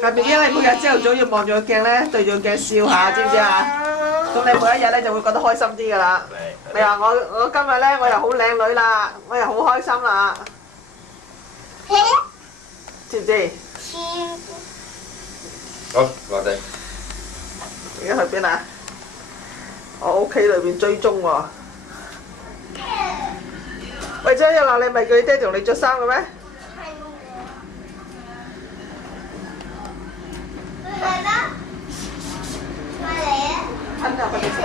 下邊因為每日朝頭早要望住個鏡咧，對住個鏡笑下，知唔知啊？咁你每一日咧就會覺得開心啲噶啦。你話我今日咧我又好靚女啦，我又好開心啦，知唔知？好，落地。而家去邊啊？我屋企裏邊追蹤喎。喂，張一樂，你咪叫你爹哋同你着衫嘅咩？真㗎，快啲食晒。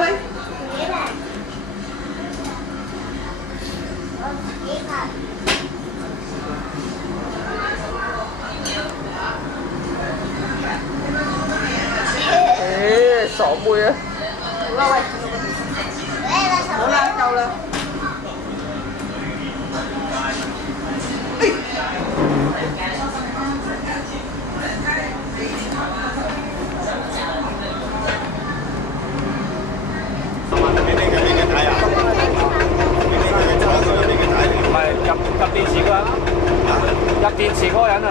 喂。傻妹啊！好啦，喂。好啦，夠啦。入電池嗰人，入電池嗰個人啊！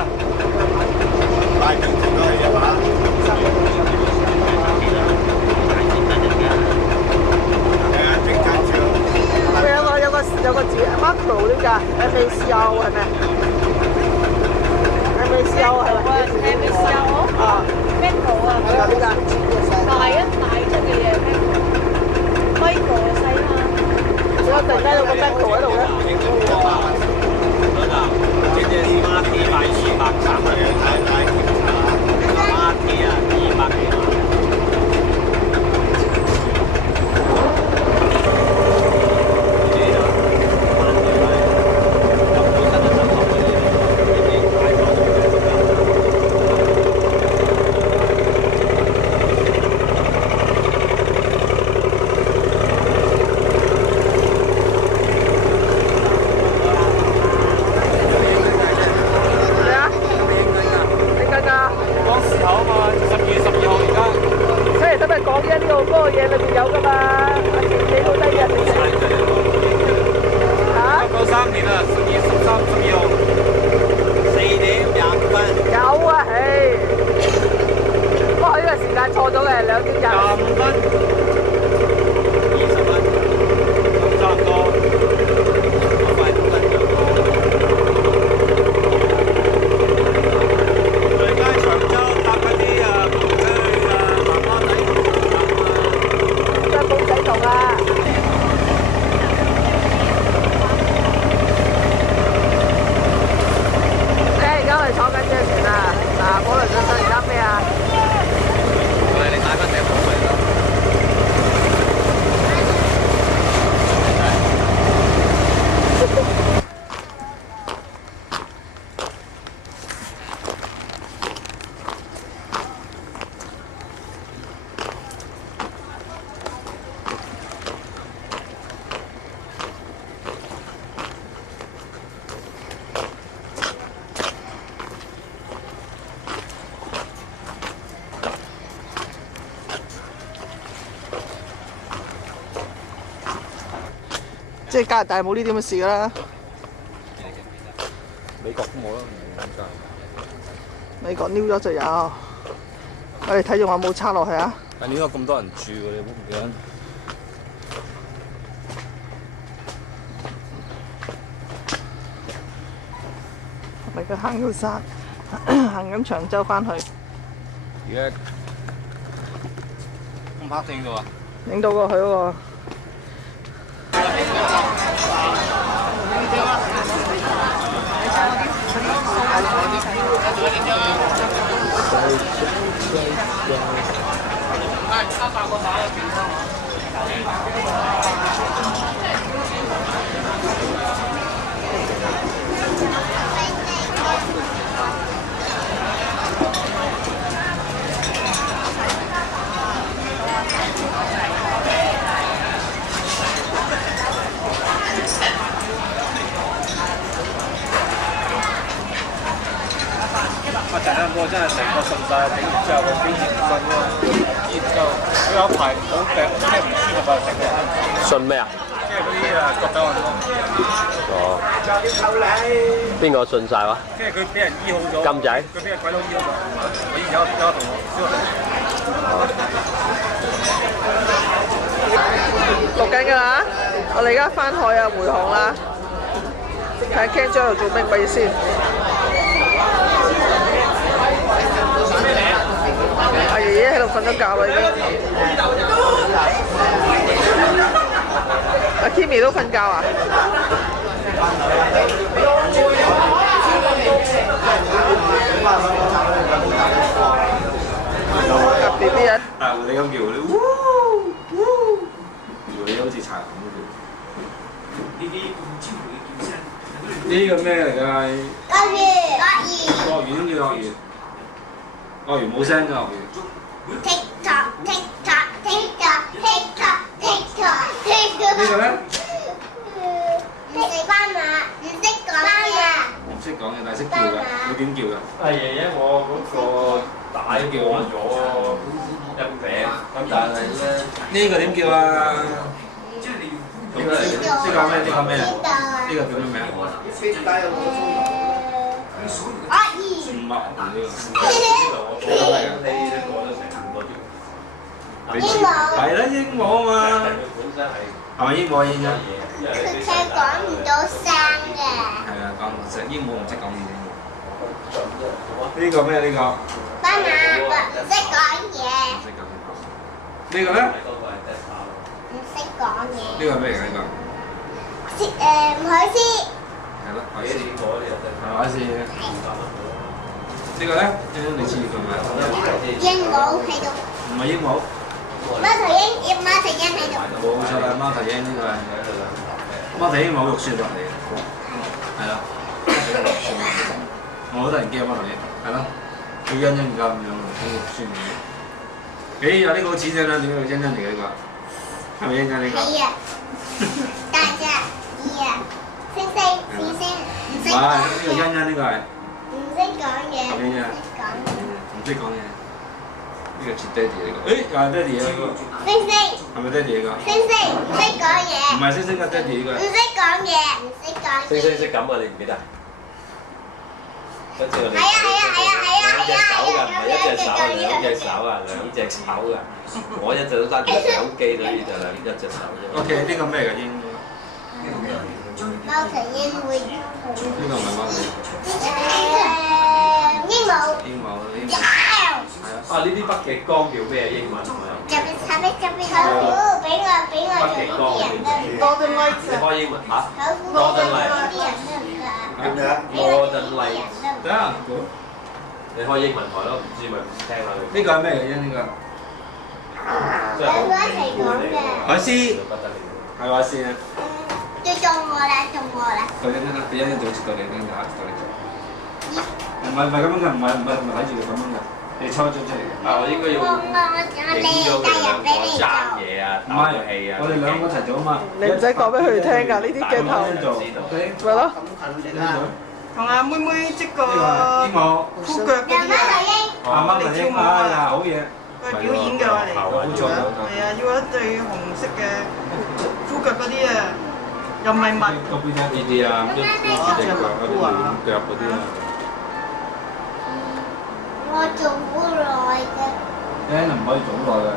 帶緊整咗去嘅話，有個字 Macro 呢㗎 ，MACO 係咪 ？MACO 係咪？MACO 啊 ，Macro 啊，係啊，呢㗎。大出嘅嘢 Macro，Micro 就細啊嘛。點解突然間有個 Macro 喺度嘅？即係 Smart T 賣230蚊，Smart T 啊200幾萬。錯咗嘅2點25蚊，20蚊，咁差唔多，快5蚊就到。最佳長洲搭嗰啲公仔去媽媽仔在公仔度啊！而家我哋坐緊隻船啊！嗱，嗰輪上而家咩啊？你帶翻隻寶嚟咯。即係加拿大冇呢啲咁嘅事㗎啦。美國都冇啦，美國 New York 就有。我哋睇仲有冇叉落去啊？但呢個咁多人住喎，你估唔估？咪佢行到山，行緊長洲翻去。而家咁拍定到啊？影到過去喎。陣間我真係成個順晒，整完之後佢幾熱身喎，熱就佢有排好病，即係唔舒服啊，成日。信咩啊？即係嗰啲腳底按摩。邊個信晒話？跟住佢俾人醫好咗。金仔。佢俾人鬼佬醫好咗。我以前有個同學，小學同學。錄緊㗎啦！我哋而家翻海啊，回航啦！睇下 Ken 喺度做咩鬼先？阿爺爺喺度瞓咗覺啦已經。阿 Kimi 都瞓覺啊？BB 啊！但係你咁叫你，你好似柴咁叫。呢個咩嚟㗎？鱷魚都叫鱷魚。鱷魚冇聲㗎鱷魚。呢個咧？唔識講嘅，但係識叫㗎。你點叫㗎？係爺爺，我嗰個帶叫咗一餅，咁但係咧呢個點叫啊？呢個咩？呢個咩？呢個叫咩名？唔係呢個。係啦，鸚鵡啊嘛。係咪鸚鵡鸚鵡？係啊，講唔識鸚鵡唔識講嘢。呢個咩？呢個？唔識講。呢個咧？呢個係咩嚟㗎？呢個？海獅。係咯，海獅。係海獅。呢個咧？你知佢咪？唔係鸚鵡。冇錯啦，貓頭鷹呢個係。貓頭鷹冇肉酸落嚟嘅。係咯。我好多人驚貓頭鷹，係咯。佢欣欣而家咁樣，好肉酸嘅。誒有呢個好似啫啦，點解佢欣欣嚟嘅呢個？係咪欣欣呢個？係啊。大隻耳啊，星星。唔係，呢個欣欣呢個係。唔識講嘢。唔識講嘢。呢個似爹哋嚟㗎。誒又係爹哋啊呢個。係咪爹哋嚟㗎？唔係星星嘅爹哋呢個。星星識咁啊？你唔記得？跟住我哋兩隻手㗎，唔係一隻手啊，兩隻手㗎。我一隻都揸住手機，所以就一隻手啫。OK，呢個咩嚟㗎？鷹。貓頭鷹會。呢個唔係貓頭鷹。鸚鵡。鸚鵡呢？係啊。啊！呢啲北極光叫咩英文？俾我北極光。Northern Lights 你開英文嚇Northern Lights。Northern Lights。得啊，你開英文台咯，唔知咪唔聽下佢。呢個係咩嚟嘅？呢個？真係好美觀嚟㗎。海獅。不得了。係海獅啊！到我啦。佢欣欣啦，佢欣欣就接到你，跟住下到你做。唔係咁樣嘅，唔係睇住佢咁樣嘅，你抽一張出嚟嘅。啊！我應該要影咗佢兩個爭嘢啊，打個氣啊。我哋兩個一齊做啊嘛。你唔使講俾佢哋聽㗎，呢啲鏡頭。咪咯。同阿妹妹織個鸚鵡。箍腳嗰啲啊。貓頭鷹啊，好嘢。佢係表演㗎，我哋。冇錯。係啊，要一對紅色嘅箍腳嗰啲啊，又唔係襪。個背脊呢啲啊，啲腳嗰啲啊。我做好耐嘅。唔可以做好耐嘅，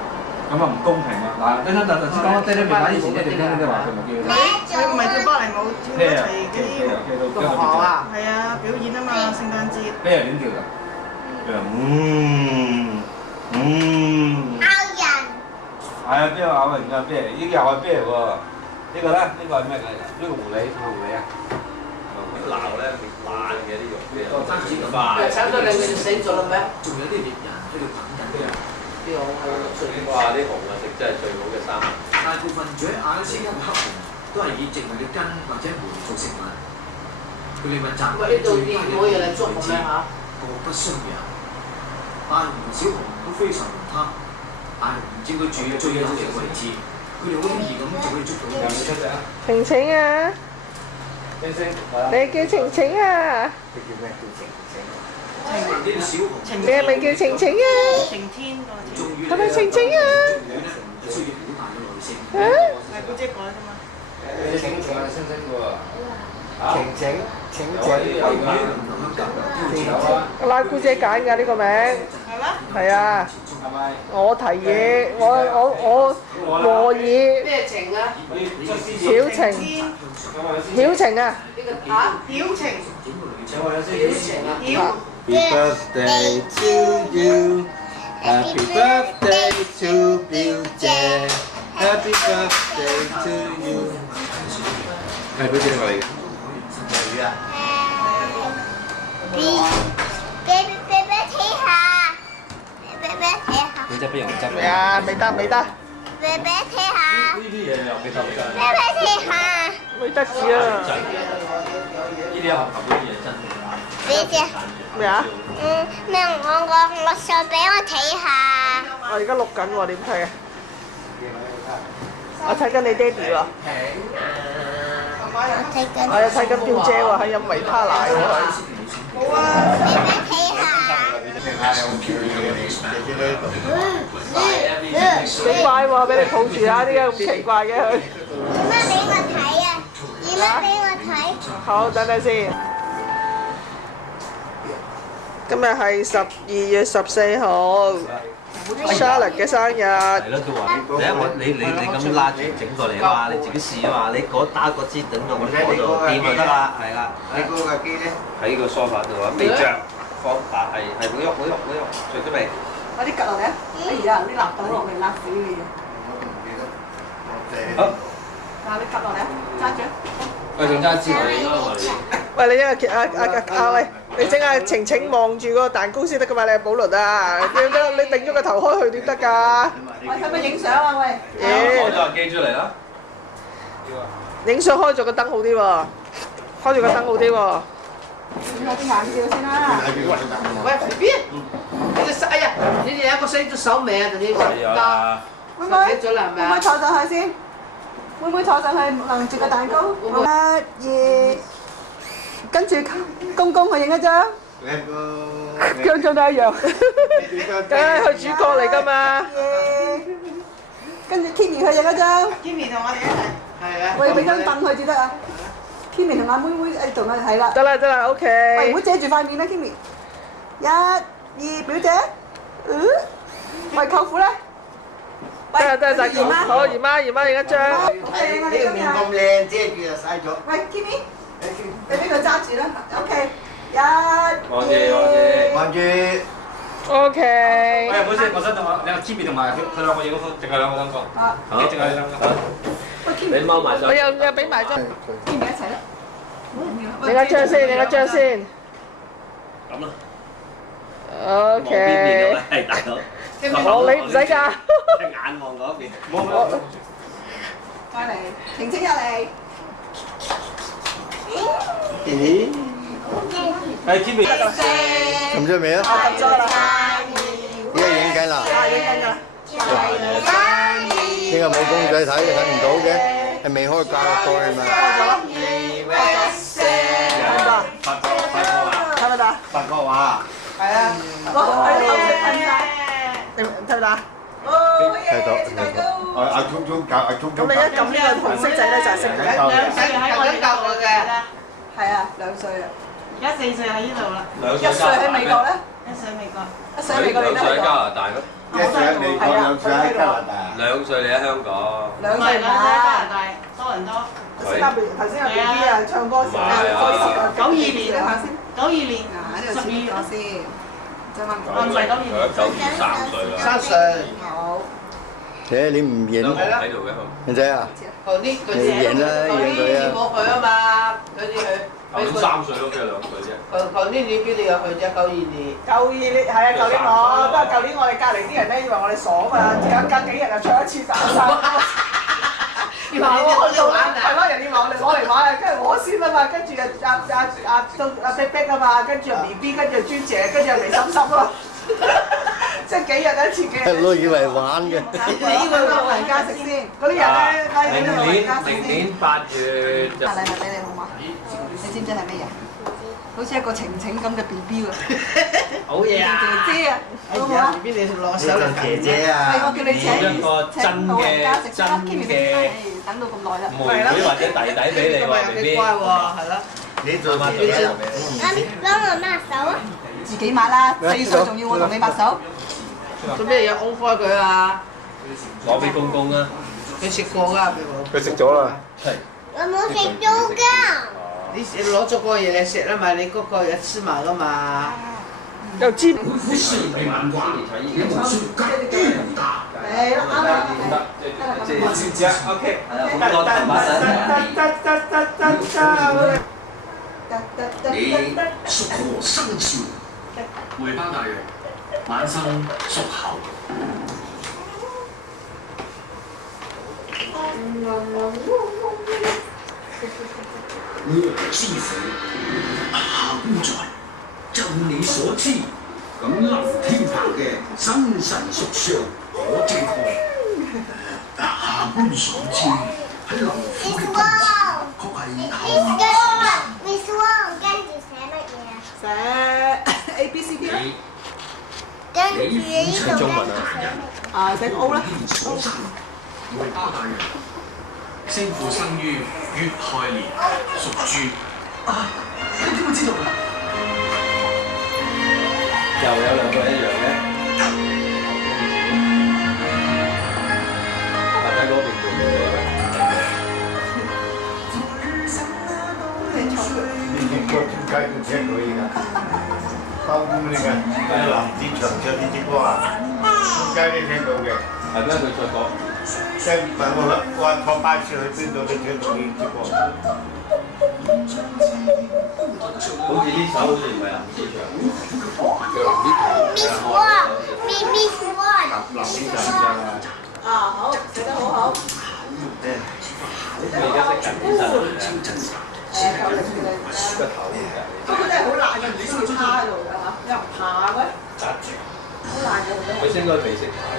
咁啊唔公平啊！嗱，等先講我爹哋咪打以前爹哋聽啲話，佢咪叫佢。佢唔係跳芭蕾舞，跳一齊嗰啲學校啊。係啊，表演啊嘛，聖誕節。咩人點叫㗎？佢話咬人。係啊，邊個咬人㗎？邊？呢個又係邊嚟喎？呢個咧？呢個係咩嚟？呢個狐狸，係咪狐狸啊？鬧咧，爛嘅啲肉，差咗兩個月死咗啦咩？仲有啲獵人喺度等緊嘅。啲熊係哇！啲熊啊，食真係最好嘅生物。大部分住喺亞拉斯加嘅黑熊都係以植物嘅根或者酶做食物。佢哋密集喺最低嘅位置，各不相讓。大熊同小熊都非常唔貪，大熊唔佔佢住嘅最有利嘅位置，佢哋好輕易咁就可以捉到佢。晴晴啊！你叫晴晴啊？佢叫咩？叫晴晴。呢啲小熊。你係咪叫晴晴啊？晴天個。係咪晴晴啊？需要好大嘅耐性。係姑姐講啫嘛。你醒唔醒啊？星星喎。拉姑姐揀㗎呢個名。係咩？係啊。我提議，我和議。咩情啊？曉晴。曉晴啊！嚇？曉晴。曉晴啊！曉。 Happy birthday to you. Happy birthday to 表姐。Happy birthday to you。係表姐嚟嘅。魚啊！睇下，睇下。你執不用執。係啊，未得。睇下。呢啲嘢又幾得㗎？睇下。未得住啊！呢啲一盒盒嗰啲嘢真係。表姐。咩啊？咩？我想俾我睇下。我而家錄緊喎，點睇啊？我睇緊你爹哋喎。我又睇緊表姐喎，喺飲維他奶喎。好啊。睇下。幾乖喎，俾你抱住啊！點解咁奇怪嘅佢？點解俾我睇啊？點解俾我睇？好，等陣先。今日係12月14號 ，Charlotte 嘅生日。係咯，佢話你咁拉住整過嚟啊嘛，你自己試啊嘛，你嗰打個支等到我嗰度掂就得啦，係啦。你嗰個機咧？喺個梳化度啊，未着，放但係會喐，着咗未？快啲趌落嚟啊！哎呀，啲辣到落嚟，辣死你！好，你趌落嚟啊，揸住。喂，仲揸支嚟咯，喂，你因為喂，你整下晴晴望住個蛋糕先得噶嘛？你係寶倫啊，你擰咗個頭開去點得㗎？喂，使唔使影相啊？喂！攞咗個機出嚟啦。影相開咗個燈好啲喎，開住個燈好啲喎。影下啲眼笑先啦。喂 ，B， 你隻哎呀，你哋有一個伸咗手未啊？你係啊。妹妹，妹妹坐上去先。妹妹坐上去攬住個蛋糕。1、2，跟住公公去影一張。張張都一樣。梗係佢主角嚟㗎嘛。跟住 Kimi 去影一張。Kimi 同我哋一齊。係啊。我要俾張凳佢至得啊。Kimi 同阿妹妹誒同佢係啦。得啦 ，OK。喂，唔好遮住塊面啦 ，Kimi。1、2，表姐。喂，舅父咧？得，姨媽，好，姨媽影一張。呢個面咁靚，遮住就嘥咗。喂 ，Kimi，你俾佢揸住啦 ，OK。望住。OK。喂，唔好意思，我想同我Kimi同埋佢兩個影嗰幅，淨係兩個燈光。啊。淨係兩個。你踎埋上。我又俾埋張。Kimi 一齊啦。影一張先。咁啦。OK。係大佬。你唔使㗎。眼望嗰邊。再嚟，晴晴入嚟。咦？係 Kimi。撳咗未啊？撳咗啦。依家影緊啦。影緊㗎。呢個冇公仔睇唔到嘅，係未開價過係咪？睇唔到？法國話。係啊。睇唔到？睇到。阿聰咁你一撳呢個紅色仔咧就係識嘅。兩歲喺我呢度嘅。係啊，2歲啊。而家4歲喺呢度啦。 1歲喺美國咧。 1歲美國。 1歲美國你都喺加拿大咯。 1歲喺美國，2歲喺加拿大。 2歲你喺香港。 2歲喺加拿大，多倫多。頭先阿 BB 啊唱歌時候92年啊，92年12月我先。再問我唔係92年。 93歲啦。 3歲。好。你唔影喺度嘅靚仔啊？嗰啲你影啦，影佢啊！過去啊嘛，嗰啲佢。頭先3歲咯，即係2歲啫。舊年你邊度有去啫？92年。舊年係啊，舊年我，不過舊年我哋隔離啲人咧以為我哋傻啊嘛，隔幾日就唱一次散晒。原來你去到玩啊！係咯，人哋話我哋攞嚟玩啊，跟住我先啊嘛，跟住阿碧碧啊嘛，跟住B B，跟住朱姐，跟住黎心心啊，即係幾日一次幾日。都以為玩嘅。你以為老人家食先？嗰啲人咧，明年8月就。禮物俾你好嗎？你知唔知係咩嘢？好似一個晴晴咁嘅 B B 喎。好嘢啊！姐姐啊，哎呀，B B 你攞手嚟姐姐啊，係我叫你一個真老人家嘅食真嘅等到咁耐啦。妹妹或者弟弟俾你喎 B B。乖喎，係啦。你做乜姐姐？幫我抹手啊！自己抹啦，4歲仲要我同你抹手。做咩要拱開佢啊？攞俾公公啊！佢食過㗎，俾我。佢食咗啦。係。我冇食到㗎。你攞咗個嘢嚟食啦嘛，你嗰個又黐埋㗎嘛。又知每幅四倍漫畫，你就算格機咁大。係啦，啱啦。我知唔知啊 ？OK。係啊，咁多頭髮仔。你屬何生肖？回包大人，晚生屬猴。惡之婦，下官在，就你所知，咁劉天鵬嘅真神屬相可正確。下官所知，喺劉府嘅根前，確係後面。Miss Wong 跟住寫乜嘢啊？寫 A B C D 啦。跟住呢度跟住啊，寫 O 啦。所生，回包大人，先父生於乙亥年，屬豬。啊，你點會知道㗎？又有兩個一樣嘅。大家嗰邊做咩咧？英國點解唔聽佢㗎？包公嚟㗎，林子祥唱呢隻歌啊，點解你聽到嘅？係咩？佢再講。即係問我坐巴士去邊度都聽到呢隻歌。好似呢首好似唔係林子祥。Miss Wong，Miss Wong。林子祥㗎。啊，好，寫得好好。你而家識緊啲新嘅。個頭嚟㗎。不過真係好爛嘅，唔知佢趴喺度㗎嚇，又唔爬嘅。紮住。好爛嘅。佢應該未識爬嘅。